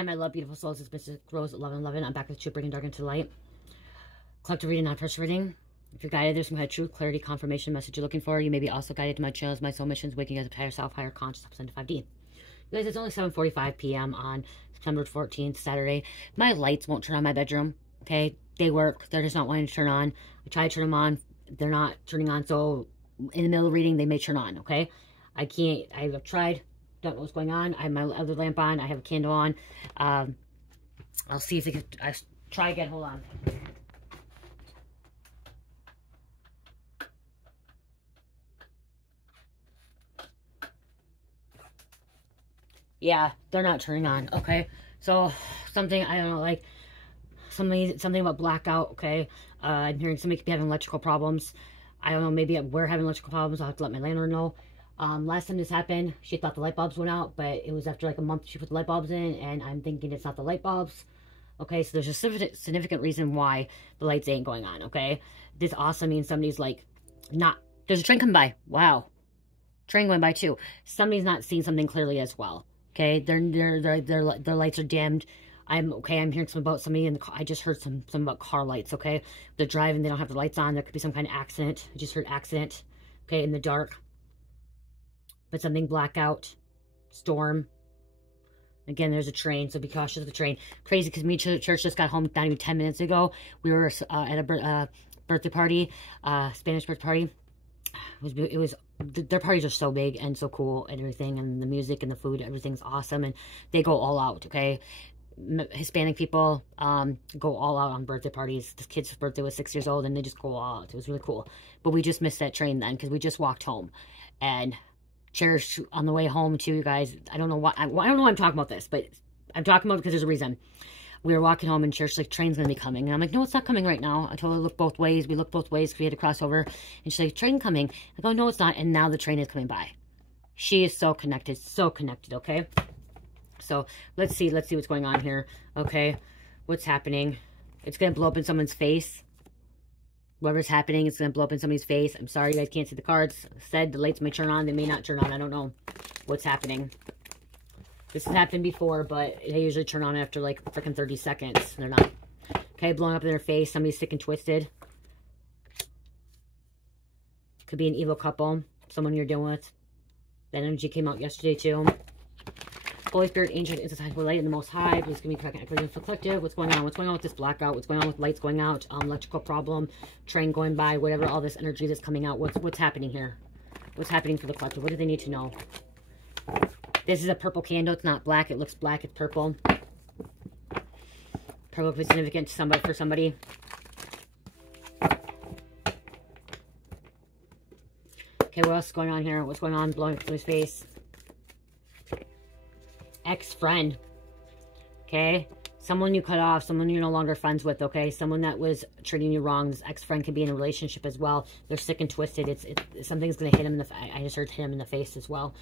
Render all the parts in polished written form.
Hi, my love, beautiful souls. It's Mr. Rose at 1111. I'm back with Truth Bringing Dark into Light. Collective reading, not personal reading. If you're guided, there's some kind of truth, clarity, confirmation message you're looking for. You may be also guided to my channels, my soul missions, waking as a higher self, higher conscious, up to 5D. You guys, it's only 7:45 p.m. on September 14th, Saturday. My lights won't turn on in my bedroom, okay? They work. They're just not wanting to turn on. I try to turn them on. They're not turning on, so in the middle of reading, they may turn on, okay? I can't. I've tried. Don't know what's going on. I have my other lamp on. I have a candle on. I'll see if they can. I try again. Hold on. Yeah, they're not turning on. Okay, so something I don't know, like something about blackout. Okay, I'm hearing somebody could be having electrical problems. I don't know. Maybe we're having electrical problems. I'll have to let my landlord know. Last time this happened, she thought the light bulbs went out, but it was after like a month she put the light bulbs in, and I'm thinking it's not the light bulbs. Okay, so there's a significant reason why the lights ain't going on, okay? This also means somebody's like, not, there's a train coming by. Wow. Train going by too. Somebody's not seeing something clearly as well, okay? Their lights are dimmed. I'm hearing some about somebody in the car. I just heard some about car lights, okay? They're driving, they don't have the lights on. There could be some kind of accident. I just heard accident, okay, in the dark. But something blackout, storm. Again, there's a train, so be cautious of the train. Crazy, because me and Church just got home not even 10 minutes ago. We were at a birthday party, Spanish birthday party. Their parties are so big and so cool and everything, and the music and the food, everything's awesome, and they go all out, okay? Hispanic people go all out on birthday parties. This kid's birthday was 6 years old, and they just go all out. It was really cool. But we just missed that train then, because we just walked home. And Cherish on the way home too, you guys. I don't know why. I don't know why I'm talking about this, but I'm talking about it because there's a reason. We were walking home and Cherish like, train's gonna be coming, and I'm like, no, it's not coming right now. I told her look both ways. We looked both ways because we had to cross over, and she's like, train coming. I go, no, it's not. And now the train is coming by. She is so connected, okay? So let's see what's going on here, okay? What's happening? It's gonna blow up in someone's face. Whatever's happening, it's going to blow up in somebody's face. I'm sorry you guys can't see the cards. Said the lights may turn on. They may not turn on. I don't know what's happening. This has happened before, but they usually turn on after like freaking 30 seconds. They're not. Okay, blowing up in their face. Somebody's sick and twisted. Could be an evil couple. Someone you're dealing with. That energy came out yesterday too. Holy Spirit, Angel, Intellectual Light, and the Most High. Please give me correct and for collective. What's going on? What's going on with this blackout? What's going on with lights going out? Electrical problem, train going by, whatever. All this energy that's coming out. What's happening here? What's happening for the collective? What do they need to know? This is a purple candle. It's not black. It looks black. It's purple. Purple could be significant to somebody, for somebody. Okay, what else is going on here? What's going on? Blowing up his face. Ex-friend, okay? Someone you cut off, someone you're no longer friends with, okay? Someone that was treating you wrong. This ex-friend could be in a relationship as well. They're sick and twisted. Something's going to hit him in the face. I just heard hit him in the face as well.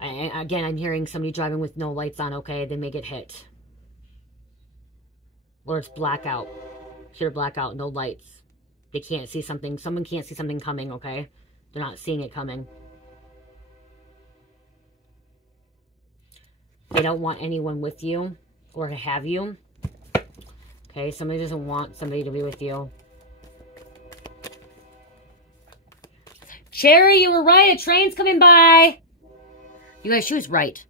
Again, I'm hearing somebody driving with no lights on, okay? They may get hit. Or it's blackout. Sheer blackout, no lights. They can't see something. Someone can't see something coming, okay? They're not seeing it coming. They don't want anyone with you or to have you. Okay, somebody doesn't want somebody to be with you. Cherry, you were right. A train's coming by. You guys, she was right.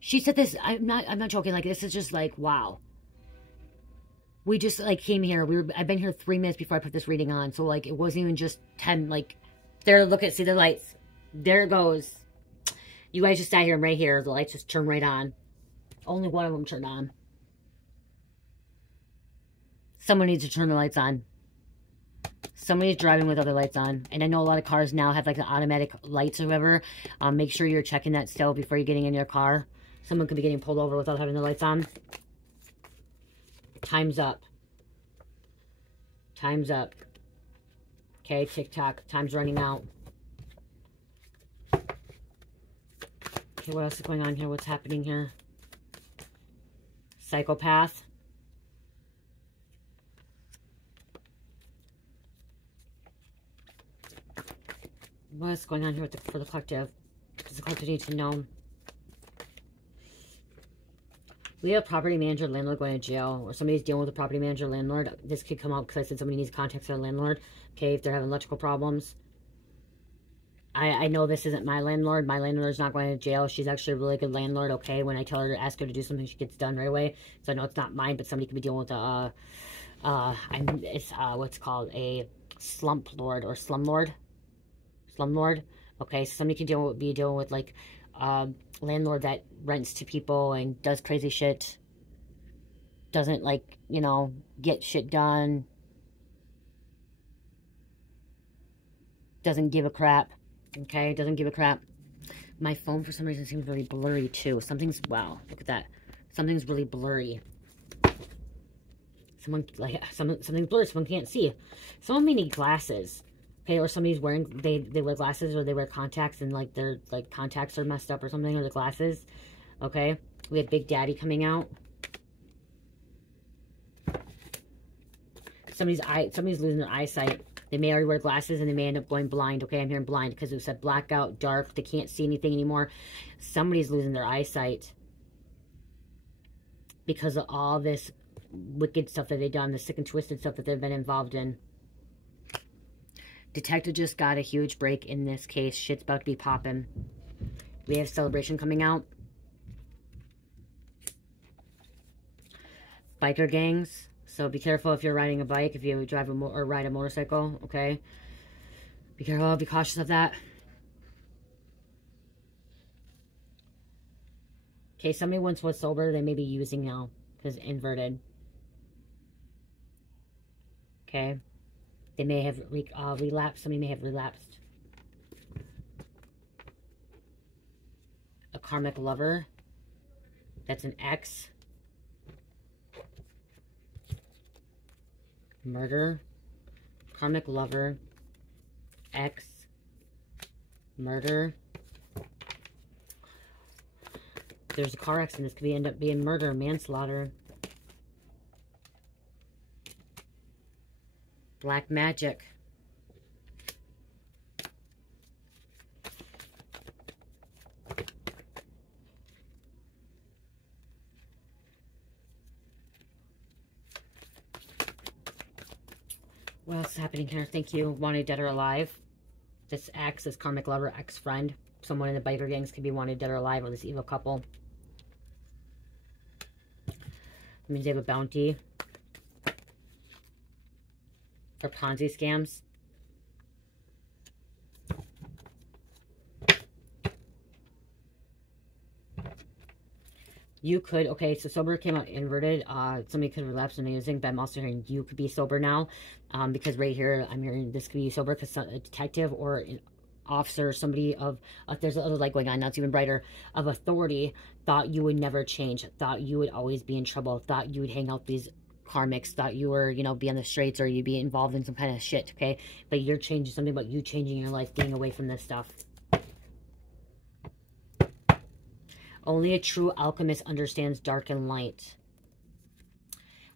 She said this. I'm not joking. Like, this is just like, wow. We just like came here. I've been here 3 minutes before I put this reading on. So like, it wasn't even just 10. Like, there, look at, see the lights. There it goes. You guys just sat here and right here, the lights just turned right on. Only one of them turned on. Someone needs to turn the lights on. Somebody's driving with other lights on. And I know a lot of cars now have like the automatic lights or whatever. Make sure you're checking that still before you're getting in your car. Someone could be getting pulled over without having the lights on. Time's up. Time's up. Okay, TikTok. Time's running out. Okay, what else is going on here? What's happening here? Psychopath. What's going on here with for the collective? Does the collective need to know? We have property manager, landlord going to jail, or somebody's dealing with a property manager, landlord. This could come out because I said somebody needs to contact their landlord. Okay, if they're having electrical problems. I know this isn't my landlord. My landlord's not going to jail. She's actually a really good landlord, okay? When I tell her to ask her to do something, she gets done right away. So I know it's not mine, but somebody could be dealing with what's called a slump lord or slumlord. Slumlord. Okay, so somebody can be dealing with, like, landlord that rents to people and does crazy shit. Doesn't, like, you know, get shit done. Doesn't give a crap. Okay, doesn't give a crap. My phone, for some reason, seems really blurry, too. Something's, wow, look at that. Something's really blurry. Something's blurry, someone can't see. Someone may need glasses. Okay, or somebody's wearing, they wear glasses, or they wear contacts, and, like, their, like, contacts are messed up or something, or the glasses. Okay, we have Big Daddy coming out. Somebody's losing their eyesight. They may already wear glasses and they may end up going blind. Okay, I'm hearing blind because it said blackout, dark. They can't see anything anymore. Somebody's losing their eyesight because of all this wicked stuff that they've done, the sick and twisted stuff that they've been involved in. Detective just got a huge break in this case. Shit's about to be popping. We have celebration coming out. Biker gangs. So be careful if you're riding a bike, if you drive or ride a motorcycle, okay? Be careful, be cautious of that. Okay, somebody once was sober, they may be using now, because inverted. Okay? They may have relapsed, somebody may have relapsed. A karmic lover. That's an ex. Murder, karmic lover, ex, murder. There's a car accident. This could end up being murder, manslaughter. Black magic. What else is happening here? Thank you. Wanted dead or alive. This ex, this karmic lover, ex-friend. Someone in the biker gangs could be wanted dead or alive, or this evil couple. That means they have a bounty for Ponzi scams. You could, okay, so sober came out inverted. Somebody could relapse and using, but I'm also hearing you could be sober now. Because right here, I'm hearing this could be sober because a detective or an officer, somebody of, there's a other light going on, now it's even brighter, of authority, thought you would never change, thought you would always be in trouble, thought you would hang out these karmics, thought you were, you know, be on the streets or you'd be involved in some kind of shit, okay? But you're changing, something about you changing your life, getting away from this stuff. Only a true alchemist understands dark and light.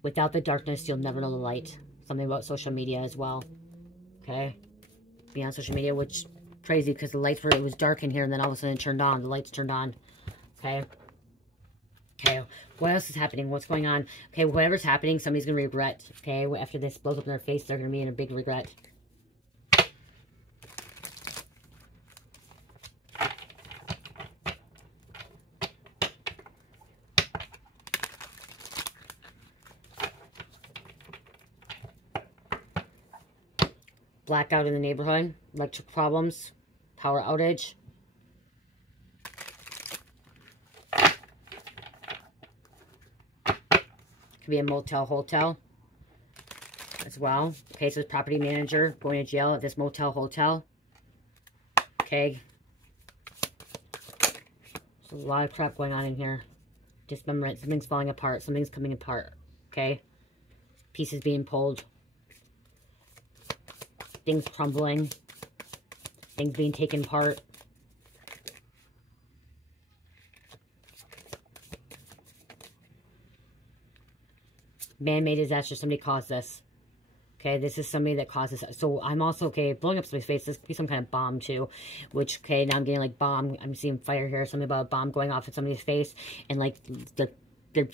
Without the darkness, you'll never know the light. Something about social media as well. Okay? Be on social media, which crazy because the lights were, it was dark in here and then all of a sudden it turned on. The lights turned on. Okay? Okay. What else is happening? What's going on? Okay, whatever's happening, somebody's going to regret. Okay? After this blows up in their face, they're going to be in a big regret. Blackout in the neighborhood, electric problems, power outage. Could be a motel, hotel as well. Okay, so it's property manager going to jail at this motel, hotel. Okay. There's a lot of crap going on in here. Dismemberment, something's falling apart, something's coming apart. Okay. Pieces being pulled. Things crumbling. Things being taken apart. Man-made disaster. Somebody caused this. Okay, this is somebody that caused this. So I'm also, okay, blowing up somebody's face. This could be some kind of bomb too. Which, okay, now I'm getting like bomb. I'm seeing fire here. Something about a bomb going off at somebody's face. And like the their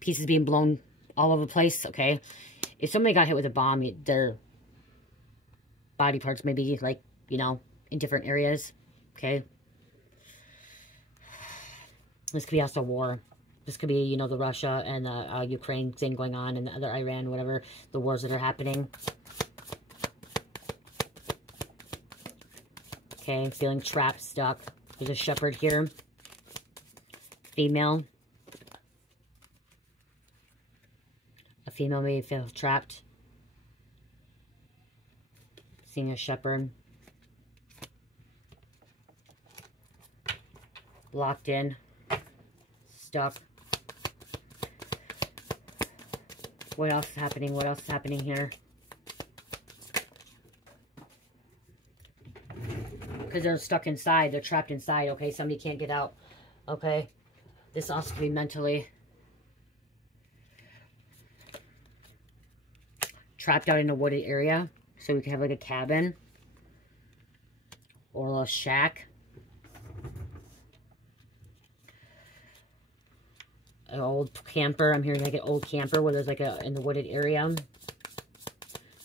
pieces being blown all over the place, okay? If somebody got hit with a bomb, their body parts may be, like, you know, in different areas, okay? This could be also war. This could be, you know, the Russia and the Ukraine thing going on, and the other Iran, whatever, the wars that are happening. Okay, I'm feeling trapped, stuck. There's a shepherd here. Female. A female may feel trapped. Seeing a shepherd. Locked in. Stuck. What else is happening? What else is happening here? Because they're stuck inside. They're trapped inside, okay? Somebody can't get out, okay? This also could be mentally trapped out in a wooded area. So we can have like a cabin or a shack. An old camper. I'm hearing like an old camper where there's like a, in the wooded area.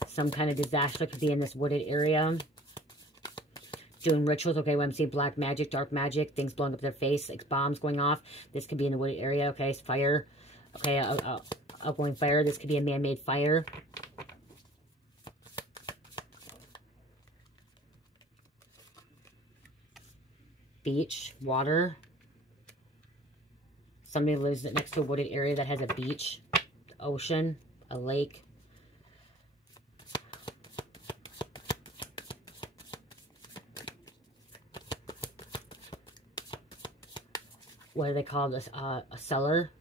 Some kind of disaster could be in this wooded area. Doing rituals. Okay, when I'm seeing black magic, dark magic, things blowing up their face, like bombs going off. This could be in the wooded area. Okay, fire. Okay, outgoing fire. This could be a man-made fire. Beach, water. Somebody lives next to a wooded area that has a beach, ocean, a lake. What do they call this? A cellar.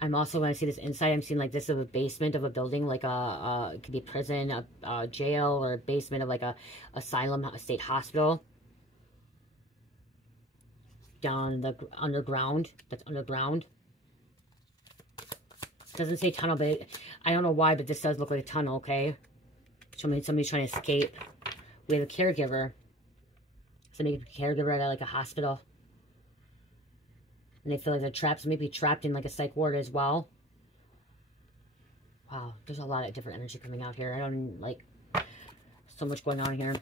I'm also, when I see this inside, I'm seeing like this is a basement of a building, like it could be a prison, a jail, or a basement of like a asylum, a state hospital. Down the underground. That's underground. Doesn't say tunnel, but I don't know why, but this does look like a tunnel, okay? Somebody's trying to escape. We have a caregiver. Somebody, a caregiver at like a hospital. And they feel like they're trapped. So maybe trapped in like a psych ward as well. Wow, there's a lot of different energy coming out here. I don't like so much going on here.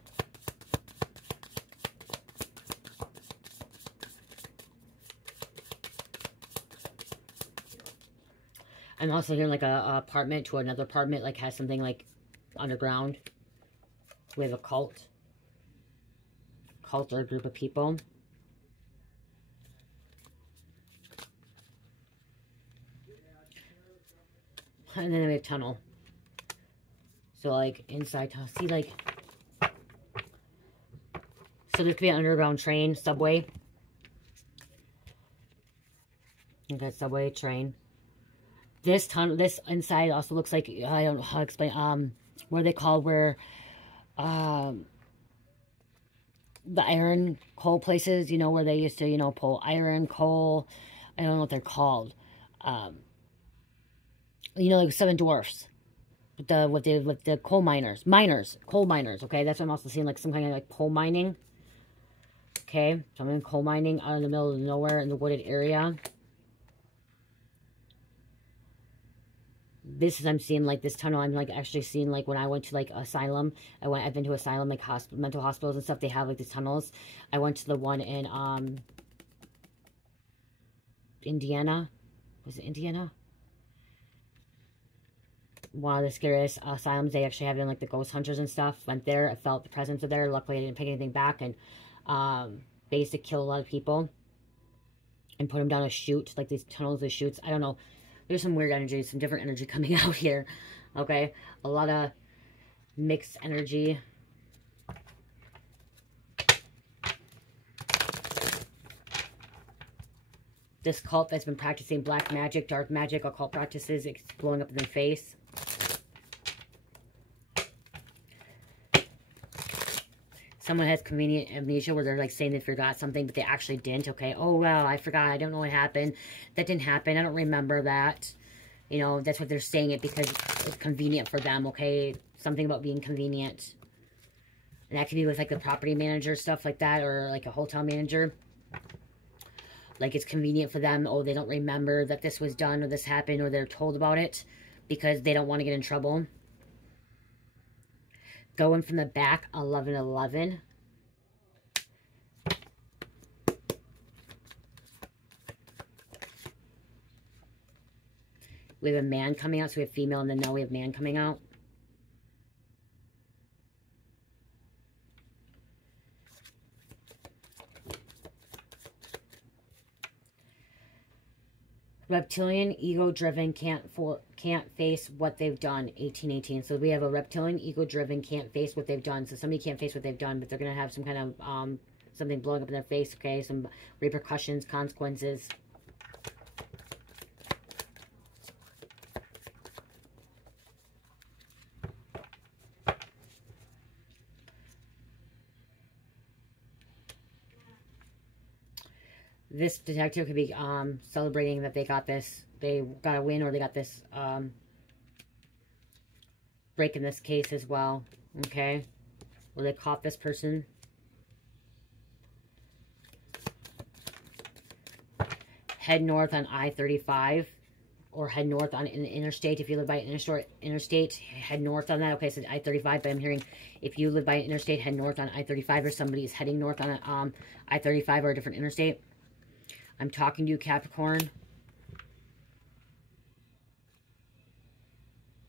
I'm also hearing like a apartment to another apartment, like has something like underground. We have a cult. Cult or a group of people. And then we have tunnel. So like inside tunnel. See like. So there could be an underground train, subway. Okay, subway, train. This tunnel, this inside also looks like, I don't know how to explain, what are they called, where, the iron coal places, you know, where they used to, you know, pull iron, coal, I don't know what they're called, you know, like Seven Dwarfs, with the coal coal miners, okay, that's what I'm also seeing, like some kind of like coal mining, okay, so I'm in coal mining out in the middle of nowhere in the wooded area. This is, I'm seeing like this tunnel, I'm like actually seeing like when I went to like asylum, I've been to asylum, like mental hospitals and stuff, they have like these tunnels. I went to the one in, Indiana, was it Indiana? One of the scariest asylums, they actually have it in like the ghost hunters and stuff. Went there, I felt the presence of there, luckily I didn't pick anything back, and, they used to kill a lot of people, and put them down a chute, like these tunnels of chutes, I don't know. There's some weird energy, some different energy coming out here, okay? A lot of mixed energy. This cult that's been practicing black magic, dark magic, occult practices, it's blowing up in their face. Someone has convenient amnesia where they're like saying they forgot something, but they actually didn't, okay? Oh, well, I forgot. I don't know what happened. That didn't happen. I don't remember that. You know, that's what they're saying it because it's convenient for them, okay? Something about being convenient. And that could be with like the property manager, stuff like that, or like a hotel manager. Like it's convenient for them. Oh, they don't remember that this was done or this happened or they're told about it because they don't want to get in trouble. Going from the back, 1111. We have a man coming out, so we have female, and then now we have man coming out. Reptilian, ego-driven, can't face what they've done, 1818. So we have a reptilian, ego-driven, can't face what they've done. So somebody can't face what they've done, but they're going to have some kind of, something blowing up in their face, okay? Some repercussions, consequences. This detective could be celebrating that they got this, they got a win, or they got this break in this case as well, okay? Or they caught this person. Head north on I-35, or head north on an interstate. If you live by an interstate, head north on that. Okay, so I-35, but I'm hearing if you live by an interstate, head north on I-35, or somebody is heading north on I-35 or a different interstate. I'm talking to you, Capricorn.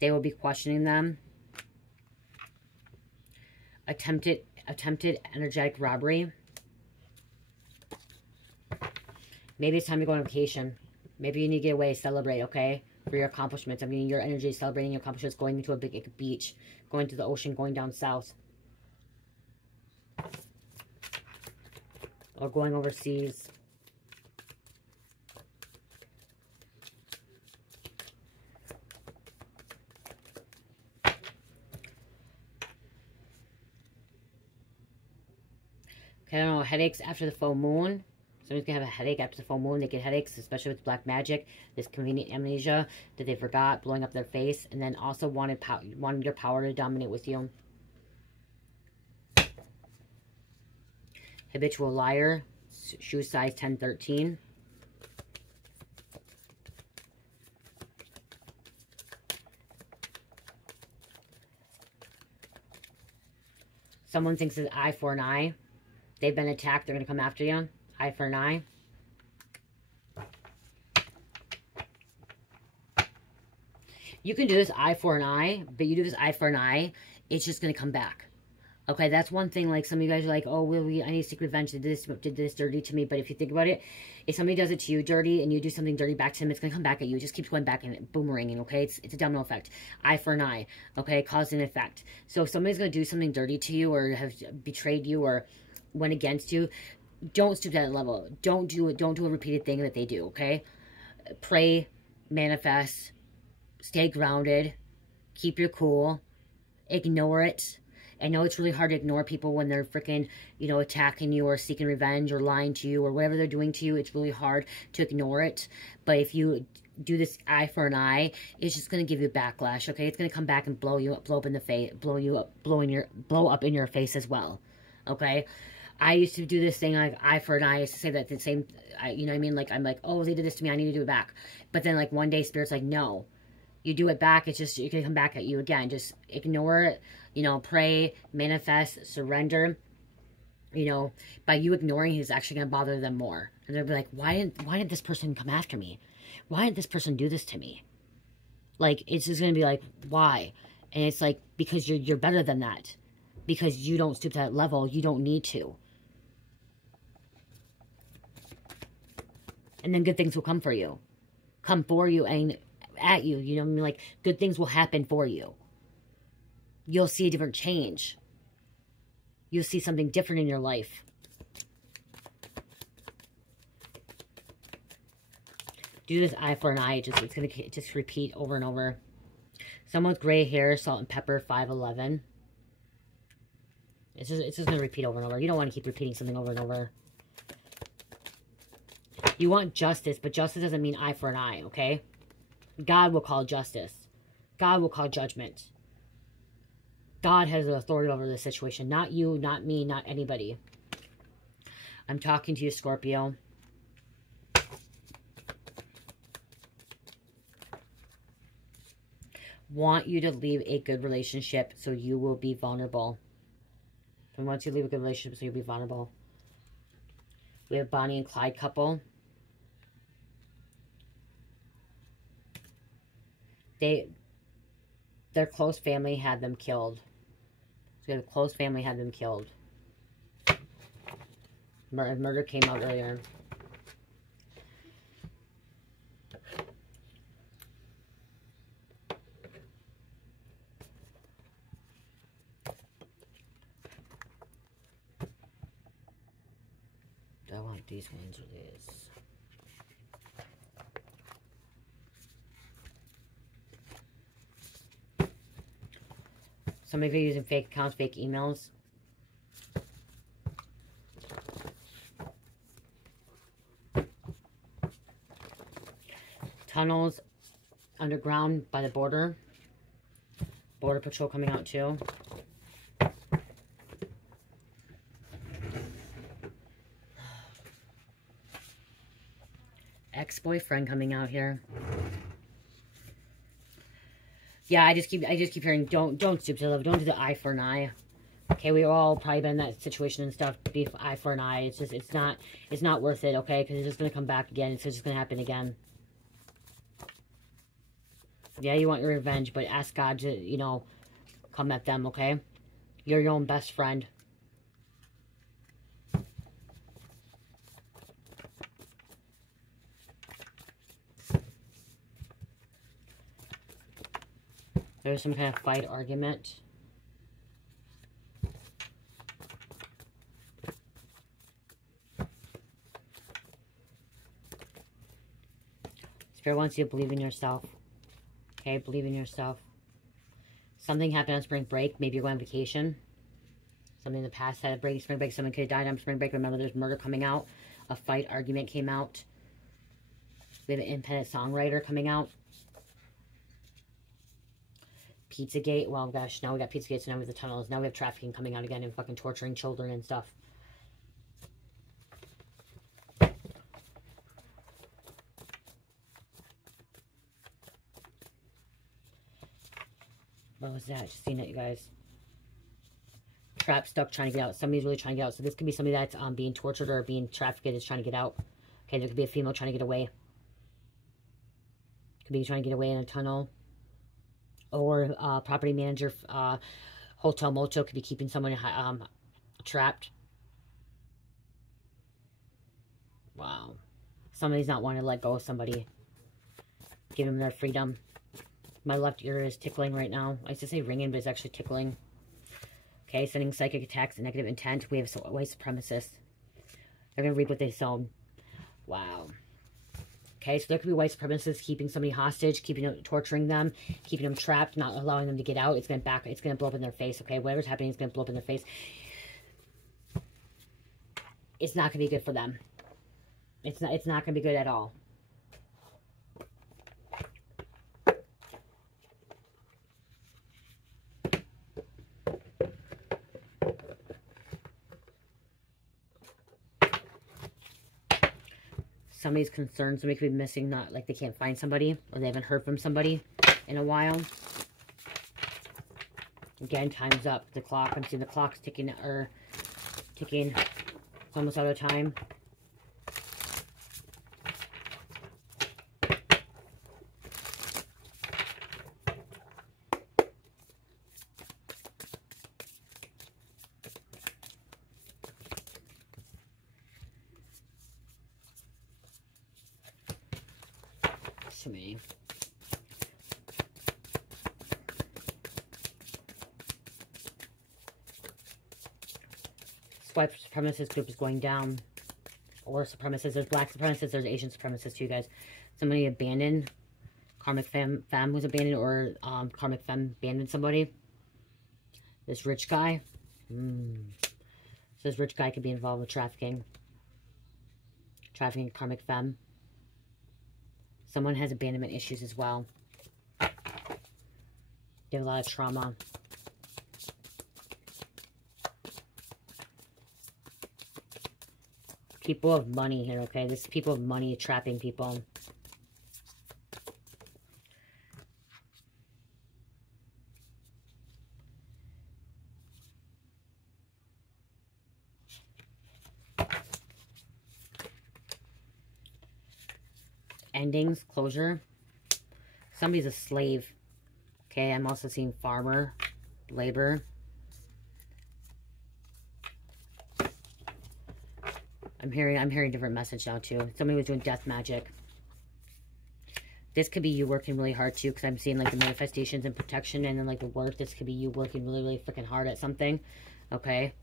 They will be questioning them. Attempted energetic robbery. Maybe it's time to go on vacation. Maybe you need to get away, celebrate, okay? For your accomplishments. I mean, your energy is celebrating your accomplishments, going into a big beach, going to the ocean, going down south. Or going overseas. I don't know, headaches after the full moon. Somebody's going to have a headache after the full moon. They get headaches, especially with black magic. This convenient amnesia that they forgot, blowing up their face. And then also wanted your power to dominate with you. Habitual liar. Shoe size 10-13. Someone thinks it's eye for an eye. They've been attacked. They're going to come after you. Eye for an eye. You can do this eye for an eye, but you do this eye for an eye, it's just going to come back. Okay, that's one thing. Like, some of you guys are like, oh, I need to seek revenge. Did this dirty to me. But if you think about it, if somebody does it to you dirty and you do something dirty back to them, it's going to come back at you. It just keeps going back and boomeranging, okay? It's a domino effect. Eye for an eye, okay? Cause and effect. So if somebody's going to do something dirty to you or have betrayed you or went against you, don't stoop to that level. Don't do it. Don't do a repeated thing that they do, okay? Pray, manifest, stay grounded, keep your cool, ignore it. I know it's really hard to ignore people when they're freaking, you know, attacking you or seeking revenge or lying to you or whatever they're doing to you. It's really hard to ignore it. But if you do this eye for an eye, it's just going to give you backlash, okay? It's going to come back and blow you up, blow up in the face, blow up in your face as well, okay? I used to do this thing like eye for an eye. I used to say that the same, you know what I mean? Like, I'm like, oh, they did this to me. I need to do it back. But then, like, one day, Spirit's like, no. You do it back, it's just, it can come back at you again. Just ignore it, you know, pray, manifest, surrender. You know, by you ignoring, he's actually going to bother them more. And they'll be like, why didn't this person come after me? Why didn't this person do this to me? Like, it's just going to be like, why? And it's like, because you're better than that. Because you don't stoop to that level, you don't need to. And then good things will come for you. Come for you and at you. You know what I mean? Like, good things will happen for you. You'll see a different change. You'll see something different in your life. Do this eye for an eye. It's going to just repeat over and over. Someone with gray hair, salt and pepper, 5'11". It's just going to repeat over and over. You don't want to keep repeating something over and over. You want justice, but justice doesn't mean eye for an eye, okay? God will call justice. God will call judgment. God has the authority over this situation. Not you, not me, not anybody. I'm talking to you, Scorpio. want you to leave a good relationship, so you will be vulnerable. And once you leave a good relationship, so you'll be vulnerable. We have Bonnie and Clyde couple. Their close family had them killed. So the close family had them killed. Murder came out earlier. Do I want these ones or these? Some of you are using fake accounts, fake emails. Tunnels underground by the border. Border patrol coming out too. Ex-boyfriend coming out here. Yeah, I just keep hearing don't stoop to love, don't do the eye for an eye. Okay, we all probably been in that situation and stuff. Be eye for an eye. It's just it's not worth it. Okay, because it's just gonna come back again. It's just gonna happen again. Yeah, you want your revenge, but ask God to, you know, come at them. Okay, you're your own best friend. There's some kind of fight, argument. Spirit wants you to believe in yourself. Okay, believe in yourself. Something happened on spring break. Maybe you're going on vacation. Something in the past had a spring break. Someone could have died on spring break. Remember, there's murder coming out. A fight, argument came out. We have an independent songwriter coming out. Pizzagate. Well, gosh, now we got Pizzagate, so now we have the tunnels. Now we have trafficking coming out again and fucking torturing children and stuff. What was that? Just seen it, you guys. Trapped, stuck, trying to get out. Somebody's really trying to get out. So this could be somebody that's being tortured or being trafficked is trying to get out. Okay, there could be a female trying to get away. Could be trying to get away in a tunnel. Or property manager, hotel, motel could be keeping someone trapped. Wow. Somebody's not wanting to let go of somebody. Give them their freedom. My left ear is tickling right now. I used to say ringing, but it's actually tickling. Okay, sending psychic attacks and negative intent. We have white supremacists. They're going to reap what they sow. Wow. Okay, so there could be white supremacists keeping somebody hostage, torturing them, keeping them trapped, not allowing them to get out. It's going to blow up in their face, okay? Whatever's happening is going to blow up in their face. It's not going to be good for them. It's not going to be good at all. Somebody's concerned, somebody could be missing, not like they can't find somebody, or they haven't heard from somebody in a while. Again, time's up. The clock, I'm seeing the clock's ticking, it's almost out of time. Too many. White supremacist group is going down. Or supremacists. There's black supremacists. There's Asian supremacists too, guys. Somebody abandoned. Karmic femme was abandoned, or karmic femme abandoned somebody. This rich guy. So this rich guy could be involved with trafficking. Trafficking karmic femme. Someone has abandonment issues as well. They have a lot of trauma. People of money here, okay? This is people of money trapping people. endings, closure. Somebody's a slave. Okay, I'm also seeing farmer, labor. I'm hearing different message now too. Somebody was doing death magic. This could be you working really hard too, because I'm seeing like the manifestations and protection and then like the work. This could be you working really, really freaking hard at something. Okay.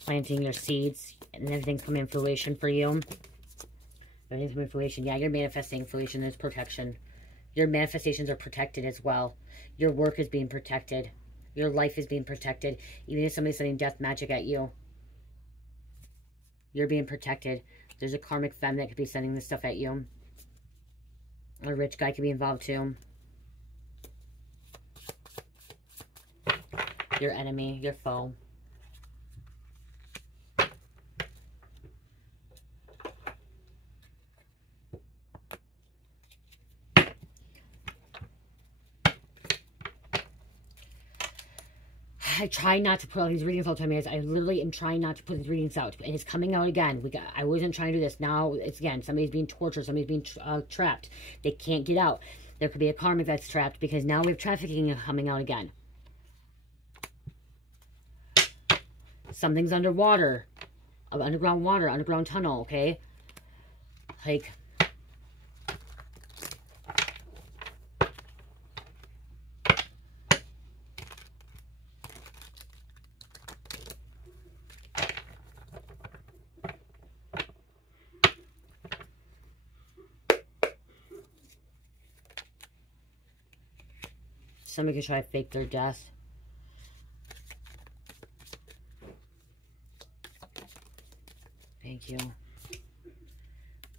Planting your seeds and everything's coming in fruition for you. Everything's coming in fruition. Yeah, you're manifesting fruition. There's protection. Your manifestations are protected as well. Your work is being protected. Your life is being protected. Even if somebody's sending death magic at you, you're being protected. There's a karmic femme that could be sending this stuff at you. A rich guy could be involved too. Your enemy, your foe. I try not to put all these readings all the time. I literally am trying not to put these readings out. And it's coming out again. I wasn't trying to do this. Now, it's again, somebody's being tortured. Somebody's being trapped. They can't get out. There could be a karmic that's trapped because now we have trafficking coming out again. Something's underwater. Underground water, underground tunnel, okay? Like... somebody could try to fake their death. Thank you.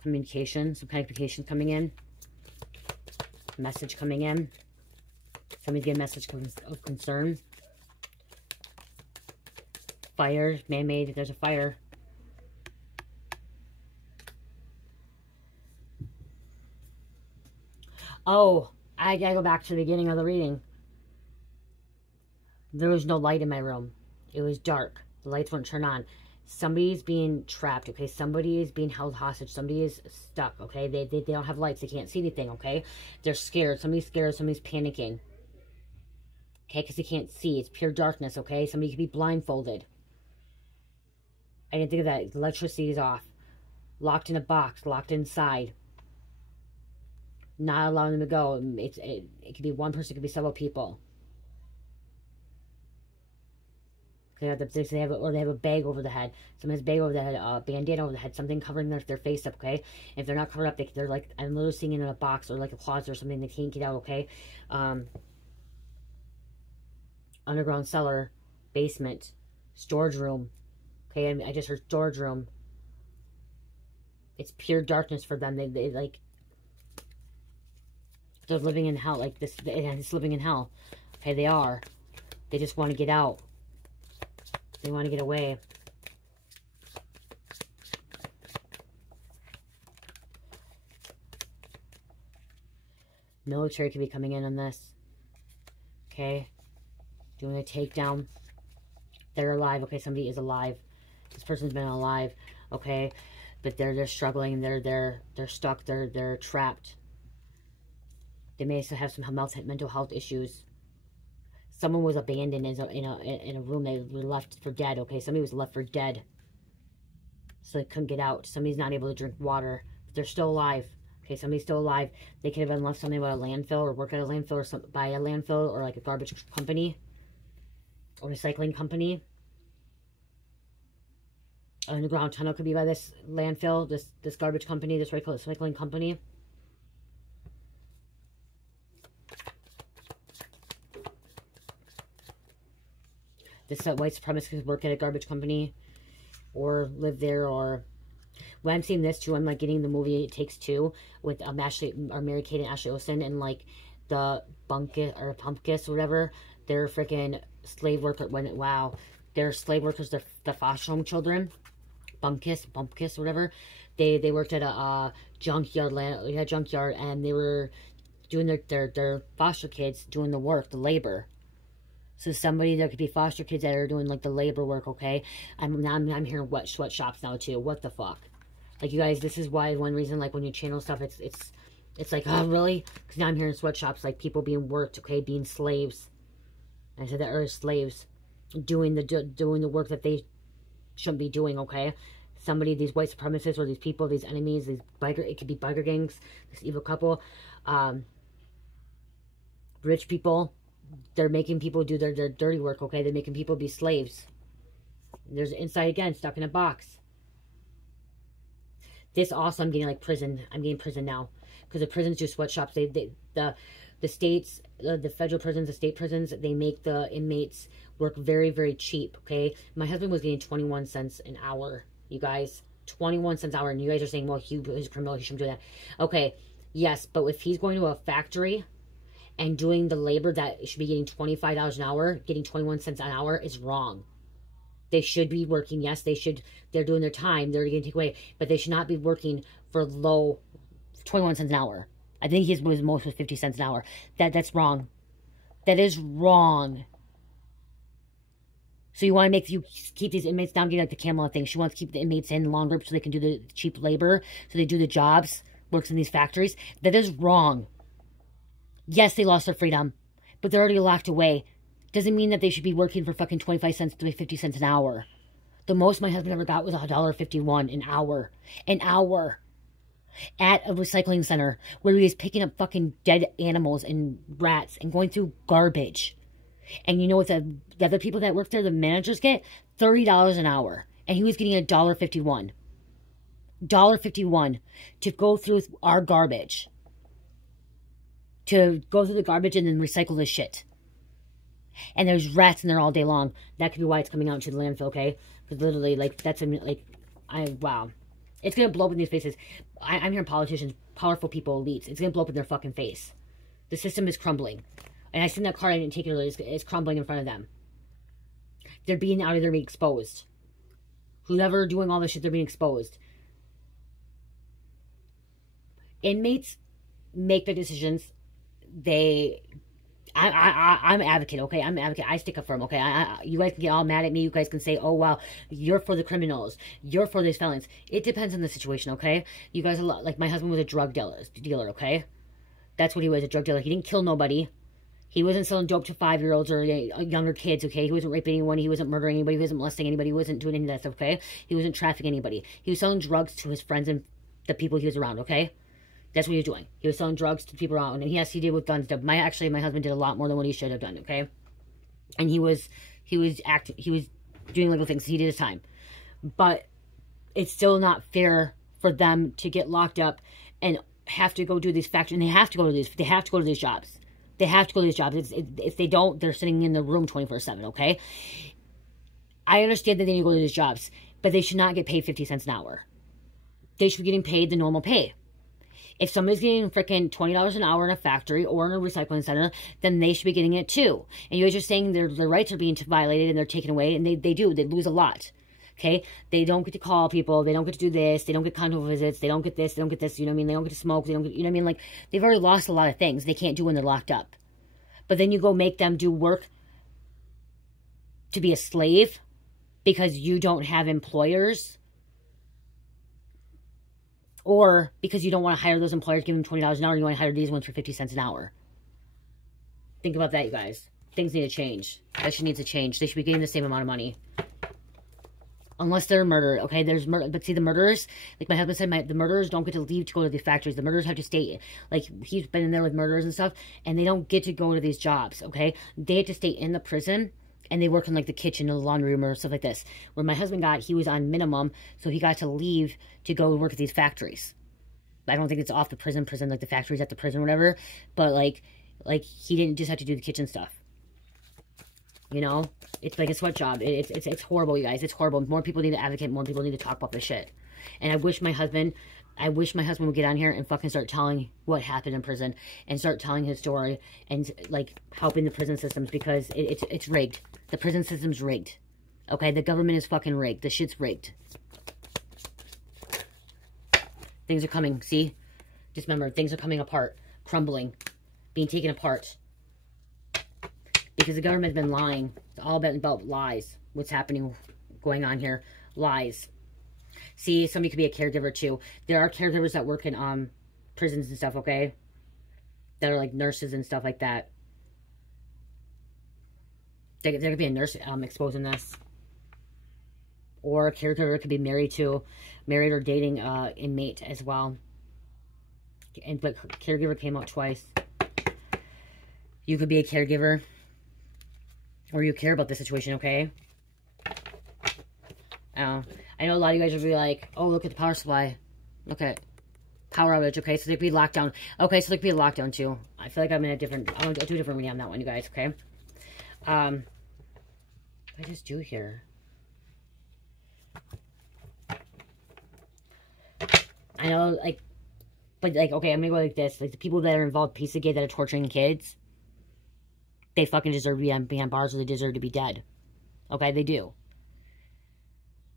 Communication. Some kind of communication coming in. Message coming in. Somebody's getting a message of concern. Fire. Man-made. There's a fire. Oh, I gotta go back to the beginning of the reading. There was no light in my room. It was dark. The lights weren't turned on. Somebody's being trapped, okay? Somebody is being held hostage. Somebody is stuck, okay? They don't have lights. They can't see anything, okay? They're scared. Somebody's scared. Somebody's panicking. Okay? Because they can't see. It's pure darkness, okay? Somebody could be blindfolded. I didn't think of that. The electricity is off. Locked in a box. Locked inside. Not allowing them to go. It could be one person. It could be several people. They have a bag over the head. Someone has a bag over the head, a bandana over the head, something covering their face up, okay? If they're not covered up, they're like, I'm literally seeing in a box or like a closet or something. They can't get out, okay? Underground cellar, basement, storage room. Okay, I just heard storage room. It's pure darkness for them. They like, they're living in hell. Like this, it's living in hell. Okay, they are. They just want to get out. They want to get away. Military could be coming in on this. Okay. Doing a takedown. They're alive. Okay, somebody is alive. This person's been alive. Okay. But they're struggling. They're stuck. They're trapped. They may also have some mental health issues. Someone was abandoned in a room. They were left for dead, okay? Somebody was left for dead. So they couldn't get out. Somebody's not able to drink water. But they're still alive. Okay, somebody's still alive. They could have been left something about a landfill or work at a landfill or by a landfill or like a garbage company or recycling company. An underground tunnel could be by this landfill, this garbage company, this recycling company. This white supremacist could work at a garbage company or live there. Or when I'm seeing this too, I'm like getting the movie It Takes Two with Mary-Kate and Ashley Olsen and like the Pumpkins or whatever. They're freaking slave worker. Wow, they're slave workers. They're the foster home children. Pumpkins, whatever. They worked at a junkyard and they were doing their foster kids doing the work, the labor. So somebody, there could be foster kids that are doing like the labor work, okay? I'm hearing sweatshops now too. What the fuck? Like, you guys, this is why one reason, like, when you channel stuff, it's like, oh, really? Because now I'm hearing sweatshops, like, people being worked, okay? Being slaves. I said that are slaves. Doing the work that they shouldn't be doing, okay? Somebody, these white supremacists or these people, these enemies, these biker, it could be biker gangs, this evil couple, rich people, they're making people do their dirty work, okay? They're making people be slaves. There's inside again, stuck in a box. This also, I'm getting like prison. I'm getting prison now. Because the prisons do sweatshops. The states, the federal prisons, the state prisons, they make the inmates work very, very cheap, okay? My husband was getting 21 cents an hour, you guys. 21 cents an hour. And you guys are saying, well, he's a criminal, he shouldn't do that. Okay, yes, but if he's going to a factory and doing the labor that should be getting $25 an hour, getting 21 cents an hour is wrong. They should be working, yes, they should, they're doing their time, they're going to take away, but they should not be working for low 21 cents an hour. I think his most was 50 cents an hour. That's wrong. That is wrong. So you want to keep these inmates down, getting like the Camelot thing. She wants to keep the inmates in longer so they can do the cheap labor, so they do the jobs, works in these factories. That is wrong. Yes, they lost their freedom, but they're already locked away. Doesn't mean that they should be working for fucking 25 cents to 50 cents an hour. The most my husband ever got was $1.51 an hour. An hour. At a recycling center where he was picking up fucking dead animals and rats and going through garbage. And you know what the other people that work there, the managers get? $30 an hour. And he was getting $1.51. $1.51 to go through our garbage. To go through the garbage and then recycle this shit. And there's rats in there all day long. That could be why it's coming out into the landfill, okay? Because literally, like, that's, wow. It's going to blow up in these faces. I'm hearing politicians, powerful people, elites. It's going to blow up in their fucking face. The system is crumbling. And I seen that car I didn't take it earlier. It's crumbling in front of them. They're being out of there, being exposed. Whoever doing all this shit, they're being exposed. Inmates make their decisions. I'm an advocate, okay? I'm an advocate. I stick up for them, okay? You guys can get all mad at me. You guys can say, oh, wow, you're for the criminals. You're for these felons. It depends on the situation, okay? You guys are like, my husband was a drug dealer, okay? That's what he was, a drug dealer. He didn't kill nobody. He wasn't selling dope to 5-year-olds or younger kids, okay? He wasn't raping anyone. He wasn't murdering anybody. He wasn't molesting anybody. He wasn't doing any of that stuff, okay? He wasn't trafficking anybody. He was selling drugs to his friends and the people he was around, okay? That's what he was doing. He was selling drugs to people around. And yes, he did with guns. My husband did a lot more than what he should have done, okay? And he was doing legal things. He did his time. But it's still not fair for them to get locked up and have to go do these factories. And they have to go to these jobs. They have to go to these jobs. If they don't, they're sitting in the room 24/7, okay? I understand that they need to go to these jobs, but they should not get paid 50 cents an hour. They should be getting paid the normal pay. If somebody's getting freaking $20 an hour in a factory or in a recycling center, then they should be getting it too. And you guys are saying their rights are being violated and they're taken away, and they do. They lose a lot. Okay? They don't get to call people. They don't get to do this. They don't get condo visits. They don't get this. They don't get this. You know what I mean? They don't get to smoke. They don't get, you know what I mean? Like, they've already lost a lot of things they can't do when they're locked up. But then you go make them do work to be a slave because you don't have employers. Or because you don't want to hire those employers, give them $20 an hour, and you want to hire these ones for 50 cents an hour. Think about that, you guys. Things need to change. That shit needs to change. They should be getting the same amount of money. Unless they're murdered, okay? There's murder, but see, the murderers, like my husband said, the murderers don't get to leave to go to these factories. The murderers have to stay, like, he's been in there with murderers and stuff, and they don't get to go to these jobs, okay? They have to stay in the prison, and they work in, like, the kitchen or the laundry room or stuff like this. Where my husband he was on minimum, so he got to leave to go work at these factories. I don't think it's off the prison, like the factories at the prison or whatever, but, like he didn't just have to do the kitchen stuff. You know? It's like a sweat job. It's horrible, you guys. It's horrible. More people need to advocate. More people need to talk about this shit. And I wish my husband would get on here and fucking start telling what happened in prison and start telling his story and, like, helping the prison systems, because it's rigged. The prison system's rigged. Okay? The government is fucking rigged. The shit's rigged. Things are coming, see? Just remember, things are coming apart. Crumbling. Being taken apart. Because the government's been lying. It's all been about lies. What's happening, going on here. Lies. See, somebody could be a caregiver too. There are caregivers that work in prisons and stuff, okay? That are like nurses and stuff like that. There could be a nurse exposing this. Or a caregiver could be married or dating inmate as well. But caregiver came out twice. You could be a caregiver. Or you care about the situation, okay? I know a lot of you guys will be like, oh, look at the power supply. Look at power outage, okay? So there could be lockdown. Okay, so there could be a lockdown too. I feel like I'm in a different, I'll do a different reading on that one, you guys, okay? What did I just do here? I know, like, but, like, okay, I'm gonna go like this. Like, the people that are involved in Pizzagate that are torturing kids, they fucking deserve to be behind bars, or they deserve to be dead. Okay, they do.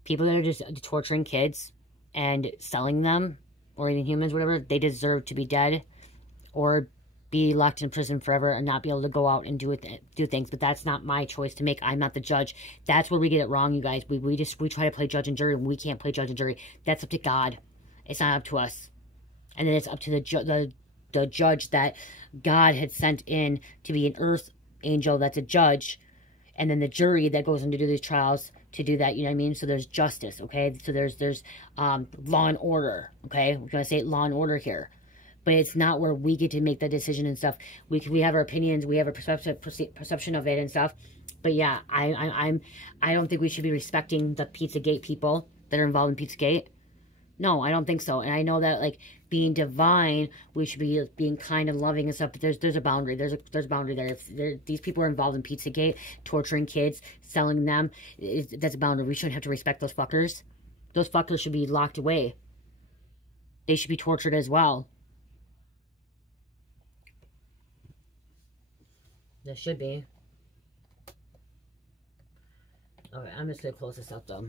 People that are just torturing kids and selling them, or even humans, whatever, they deserve to be dead or be locked in prison forever and not be able to go out and do things. But that's not my choice to make. I'm not the judge. That's where we get it wrong, you guys. We try to play judge and jury, and we can't play judge and jury. That's up to God. It's not up to us. And then it's up to the judge that God had sent in to be an earth angel that's a judge, and then the jury that goes in to do these trials to do that, you know what I mean? So there's justice, okay? So there's law and order, okay? We're going to say law and order here. But it's not where we get to make the decision and stuff. We have our opinions, we have a perception of it and stuff. But yeah, I don't think we should be respecting the Pizzagate people that are involved in Pizzagate. No, I don't think so. And I know that, like, being divine, we should be being kind and loving and stuff. But there's a boundary. There's a boundary there. If these people are involved in Pizzagate, torturing kids, selling them, that's a boundary. We shouldn't have to respect those fuckers. Those fuckers should be locked away. They should be tortured as well. There should be. Alright, I'm just going to close this up, though.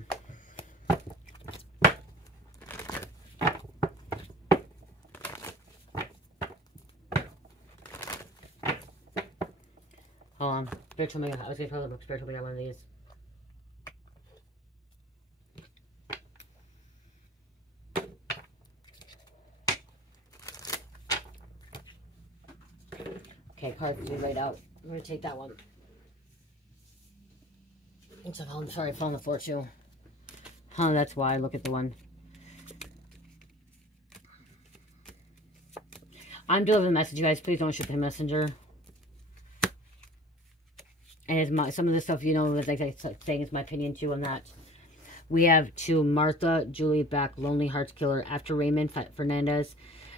Hold on. Spiritual Mega. I was going to tell them Spiritual Mega one of these. Okay, cards to be laid out. I'm going to take that one. I'm sorry, I fell on the floor too. Huh, that's why. Look at the one. I'm delivering the message, you guys. Please don't shoot the messenger. And it's some of the stuff, you know, like I saying, it's my opinion too on that. We have to Martha Julie Beck, Lonely Hearts Killer. After Raymond Fernandez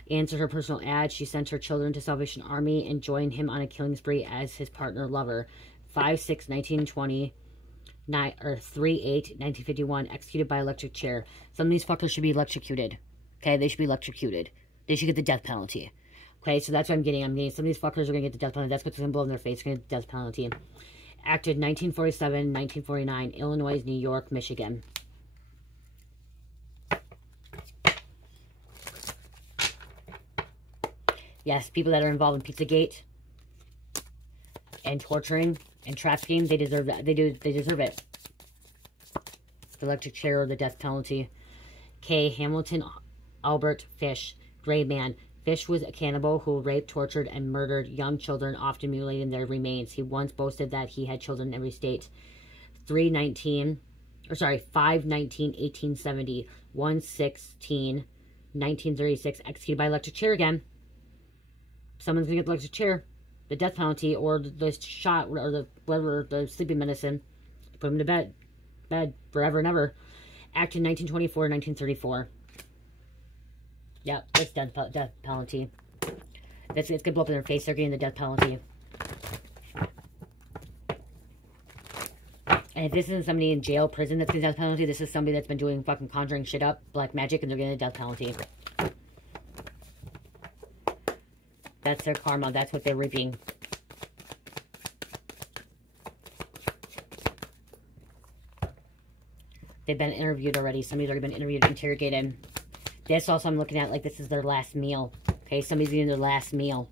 answered her personal ad, she sent her children to Salvation Army and joined him on a killing spree as his partner lover. 5/6/1920, 3/8/1951, executed by electric chair. Some of these fuckers should be electrocuted. Okay, they should be electrocuted. They should get the death penalty. Okay, so that's what I'm getting. Some of these fuckers are going to get the death penalty. That's what's going to blow in their face. They're going to get the death penalty. Acted 1947, 1949, Illinois, New York, Michigan. Yes, people that are involved in Pizzagate and torturing and trafficking, they deserve that. They deserve it. The electric chair or the death penalty. K. Hamilton Albert Fish, Gray Man. Fish was a cannibal who raped, tortured, and murdered young children, often mutilating their remains. He once boasted that he had children in every state. 5/19/1870, 1/16/1936, executed by electric chair again. Someone's gonna get the electric chair, the death penalty, or the shot, or the whatever, the sleeping medicine. Put him to bed forever and ever. Acted 1924, 1934. Yep, that's death penalty. It's gonna blow up in their face. They're getting the death penalty. And if this isn't somebody in jail, prison that's getting the death penalty, this is somebody that's been doing fucking conjuring shit up, black magic, and they're getting a death penalty. That's their karma. That's what they're reaping. They've been interviewed already. Somebody's already been interviewed, interrogated. That's also I'm looking at, like, this is their last meal. Okay, somebody's getting their last meal.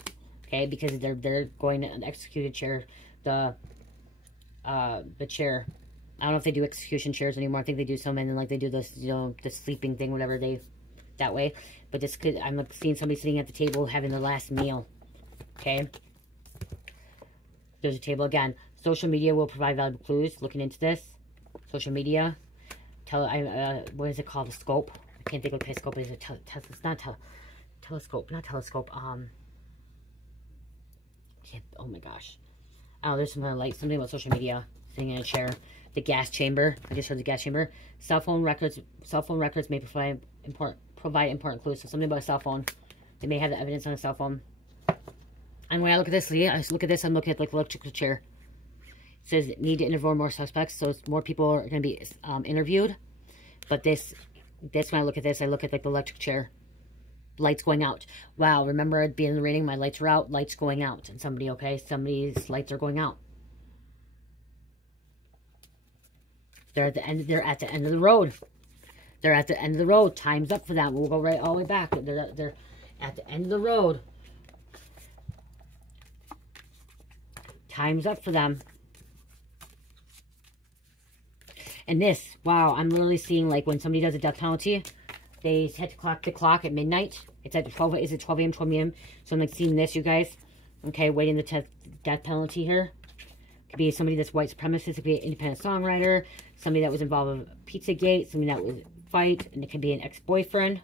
Okay, because they're going to execute a chair. The the chair. I don't know if they do execution chairs anymore. I think they do some, and then like they do this, you know, the sleeping thing, whatever they, that way. But this could, I'm like seeing somebody sitting at the table having their last meal. Okay. There's a table again. Social media will provide valuable clues. Looking into this, social media. What is it called? The scope. I can't think of what scope is. It's not telescope. Not telescope. Oh my gosh. Oh, there's some like something about social media. Sitting in a chair. The gas chamber. I just heard the gas chamber. Cell phone records may provide important clues. So something about a cell phone. They may have the evidence on a cell phone. And when I look at this, I look at this, I'm looking at like electrical chair. It says need to interview more suspects, so more people are going to be interviewed. But this when I look at this, I look at like the electric chair. Lights going out. Wow, remember it being in the reading, my lights are out, lights going out. And somebody's lights are going out. They're at the end of the road. They're at the end of the road. Time's up for them. We'll go right all the way back. They're at the end of the road. Time's up for them. And this, wow, I'm literally seeing like when somebody does a death penalty, they had to clock the clock at midnight. It's at 12, is it 12 a.m., 12 p.m.? So I'm like seeing this, you guys. Okay, waiting the death penalty here. Could be somebody that's white supremacist. It could be an independent songwriter. Somebody that was involved with Pizzagate. Somebody that was fight. And it could be an ex-boyfriend.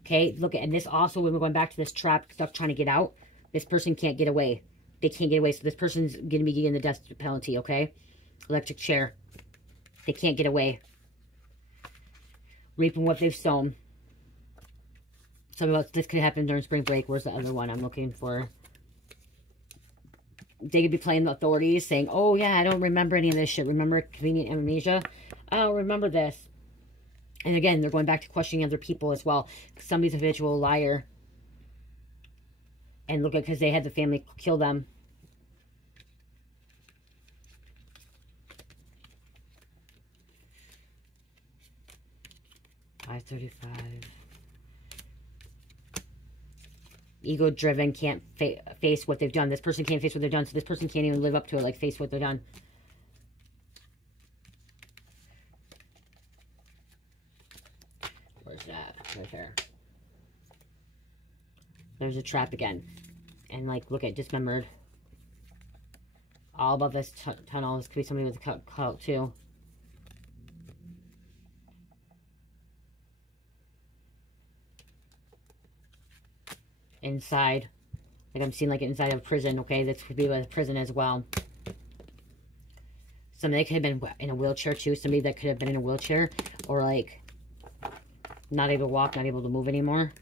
Okay, look at, and this also, when we're going back to this trap stuff trying to get out, this person can't get away. They can't get away. So this person's going to be getting the death penalty, okay? Electric chair. They can't get away. Reaping what they've sown. Something about this could happen during spring break. Where's the other one I'm looking for? They could be playing the authorities, saying, oh, yeah, I don't remember any of this shit. Remember convenient amnesia? I don't remember this. And again, they're going back to questioning other people as well. Somebody's a habitual liar. And look at, because they had the family kill them. $535. Ego-driven, can't face what they've done. This person can't face what they've done, so this person can't even live up to it, like face what they've done. Where's that? Right there. There's a trap again. And, like, look at dismembered. All above this tunnel. This could be somebody with a cut out, too. Inside. Like I'm seeing like inside of a prison, okay? This could be with a prison as well. Somebody could have been in a wheelchair too. Somebody that could have been in a wheelchair. Or like not able to walk, not able to move anymore.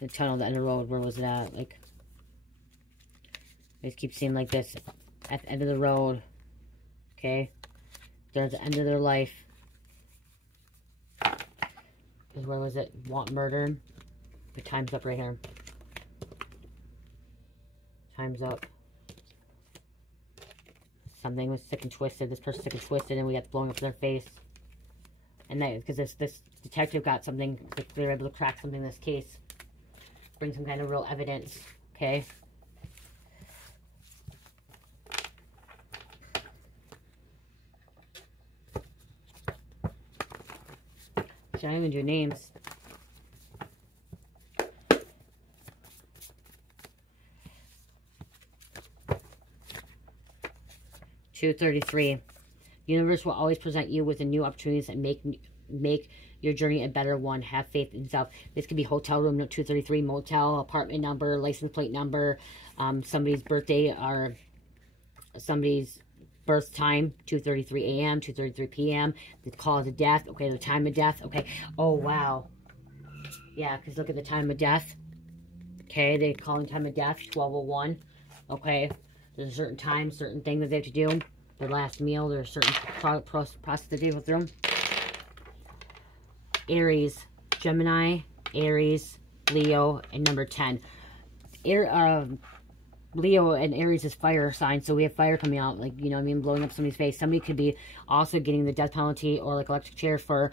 The tunnel, the end of the road, where was it at? Like, I just keep seeing like this. At the end of the road. Okay? They're at the end of their life. Where was it? Want murdered. The time's up right here. Time's up. Something was sick and twisted. This person's sick and twisted, and we got blowing up their face. And that because this detective got something. They were able to crack something in this case. Bring some kind of real evidence. Okay. Should I even do names? $233. Universe will always present you with a new opportunities and make your journey a better one. Have faith in self. This could be hotel room 233, motel, apartment number, license plate number, somebody's birthday or somebody's birth time, 2:33 a.m., 2:33 p.m. The cause of death. Okay, the time of death. Okay. Oh, wow. Yeah, because look at the time of death. Okay, they're calling time of death, 12:01. Okay. There's a certain time, certain thing that they have to do. Their last meal. There's a certain process they do with them. Aries, Gemini, Aries, Leo, and number 10. Leo and Aries is fire sign, so we have fire coming out, like, you know what I mean, blowing up somebody's face. Somebody could be also getting the death penalty or, like, electric chair for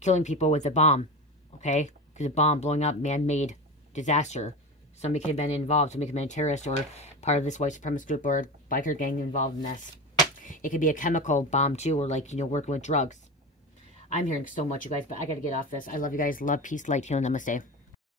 killing people with a bomb, okay? Because a bomb blowing up, man-made disaster. Somebody could have been involved. Somebody could have been a terrorist or part of this white supremacist group or biker gang involved in this. It could be a chemical bomb too, or like, you know, working with drugs. I'm hearing so much, you guys, but I got to get off this. I love you guys. Love, peace, light, healing. Namaste.